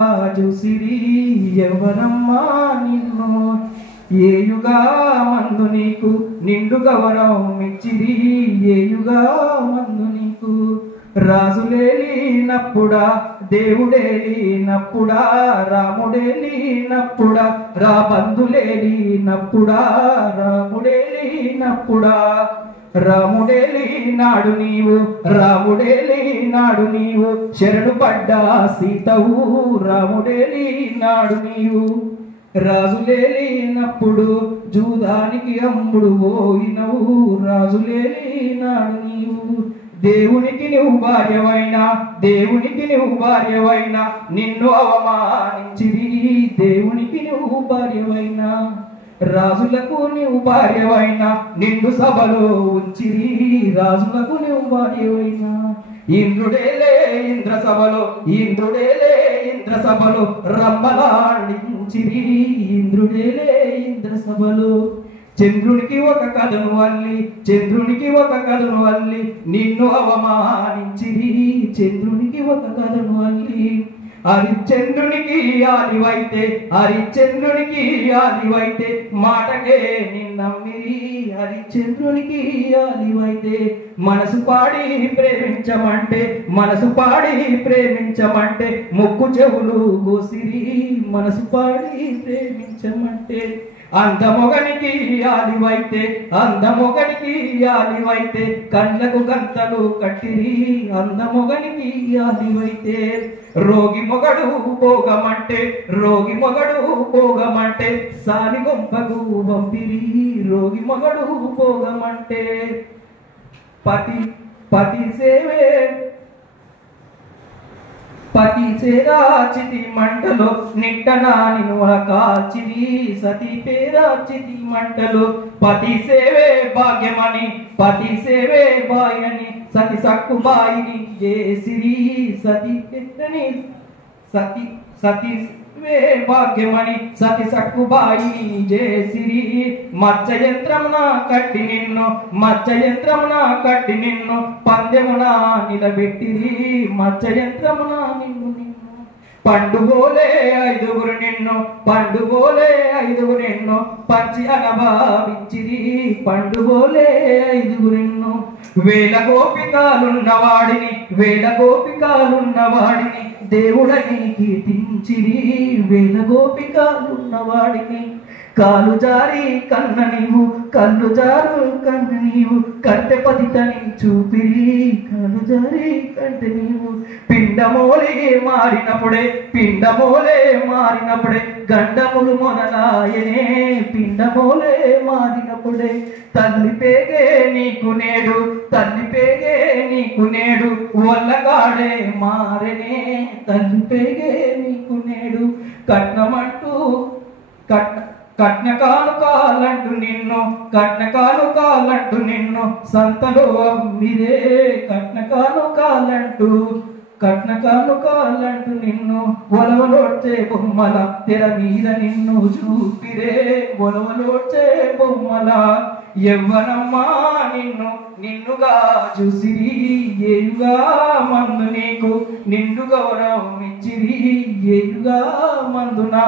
చూసిరి ఎవరమ్మా నిన్ను ఏయుగా మందు నీకు నిండు గౌరవం ఇచ్చిరి ఏయుగా మందు నీకు రాజులేలినప్పుడా దేవుడేలినప్పుడా రాముడేలినప్పుడా రాబంధులేలినప్పుడా రాముడేలినప్పుడా రాముడేలి నాడు నీవు రాముడేలి నాడు నీవు శరణు పడ్డా సీతవు రాముడేలి నాడు నీవు రాజులేలినప్పుడు జూదానికి అమ్ముడు పోయినవు రాజులేలి నాడు నీవు దేవునికి నువ్వు భార్యవైనా దేవునికి నువ్వు భార్యవైనా నిన్ను అవమానించిరి దేవునికి నువ్వు భార్యవైనా రాజులకు నీవు భార్యవైనా నిండు సభలో ఉంచిరి రాజులకు నువ్వు భార్యవైనా ఇంద్రుడేలే ఇంద్ర సభలో ఇంద్రుడేలే ఇంద్ర సభలో రంబలాడించిరి ఇంద్రుడేలే ఇంద్ర సభలో చంద్రునికి ఒక కథను అల్లి చంద్రునికి ఒక కథను అల్లి నిన్ను అవమానించిరి చంద్రునికి ఒక కథను అల్లి హరిశ్చంద్రునికి ఆదివైతే హరిశ్చంద్రునికి ఆదివైతే మాటకే నిన్నమ్మిరి హరిశ్చంద్రునికి ఆదివైతే మనసు పాడి ప్రేమించమంటే మనసు పాడి ప్రేమించమంటే ముక్కు చెవులు గోసిరి మనసు పాడి ప్రేమించమంటే అందమొగనికి ఆదివైతే అందమొగనికి ఆదివైతే కళ్ళకు గంతలు కట్టిరి అందమొగనికి ఆదివైతే రోగి మొగడు పోగమంటే రోగి మొగడు పోగమంటే సాని గొంపకు పంపిరి రోగి మొగడు పోగమంటే పతి సేవే పతి చేరాచితి మంటలో నిట్టనా నిన్ను కాల్చిరి సతీ పేరాచితి మంటలో పతి సేవే భాగ్యమని పతి సేవే బాయని సతి సక్కు బాయిని చేసిరి సతి పెట్టని సతి సతి భాగ్యమని సతి సక్కుబాయి చేసిరి మచ్చ యంత్రమున కట్టి నిన్ను మచ్చ యంత్రమున కట్టి నిన్ను పందెమున నిలబెట్టిరి మచ్చ యంత్రమున నిన్ను పండుగోలే ఐదుగురు నిన్ను పండుగోలే ఐదుగురు నిన్ను పంచి అనభావించిరి పండుగోలే ఐదుగురు నిన్ను వేల గోపికాలున్నవాడిని వేల గోపికాలున్నవాడిని దేవుడని కీర్తించిరి వేల గోపికాలున్నవాడిని కాలు జారి కన్న నీవు కళ్ళు జారు కన్న నీవు కంటె పదితని చూపిరి కాలు జారి కంటె నీవు పిండమోలే మారినప్పుడే పిండమోలే మారినప్పుడే గండములు మొదలాయనే పిండమోలే మారినప్పుడే తల్లి పేగే నీకు నేడు తల్లి పేగే నీకు నేడు వల్లగాడే మారనే తల్లి పేగే నీకు నేడు కట్నమంటూ కట్న కానుకాలంటూ నిన్ను కట్న కానుకాలంటూ నిన్ను సంతలో అమ్మిరే కట్న కానుకాలంటూ నిన్ను ఒలవలోడ్చే బొమ్మల తెర మీద నిన్ను చూపిరే ఒలవలోడ్చే బొమ్మల ఎవ్వరమ్మా నిన్ను నిన్నుగా చూసిరి ఏయుగా మందు నీకు నిండు గౌరవం ఇచ్చిరి ఏయుగా మందునా.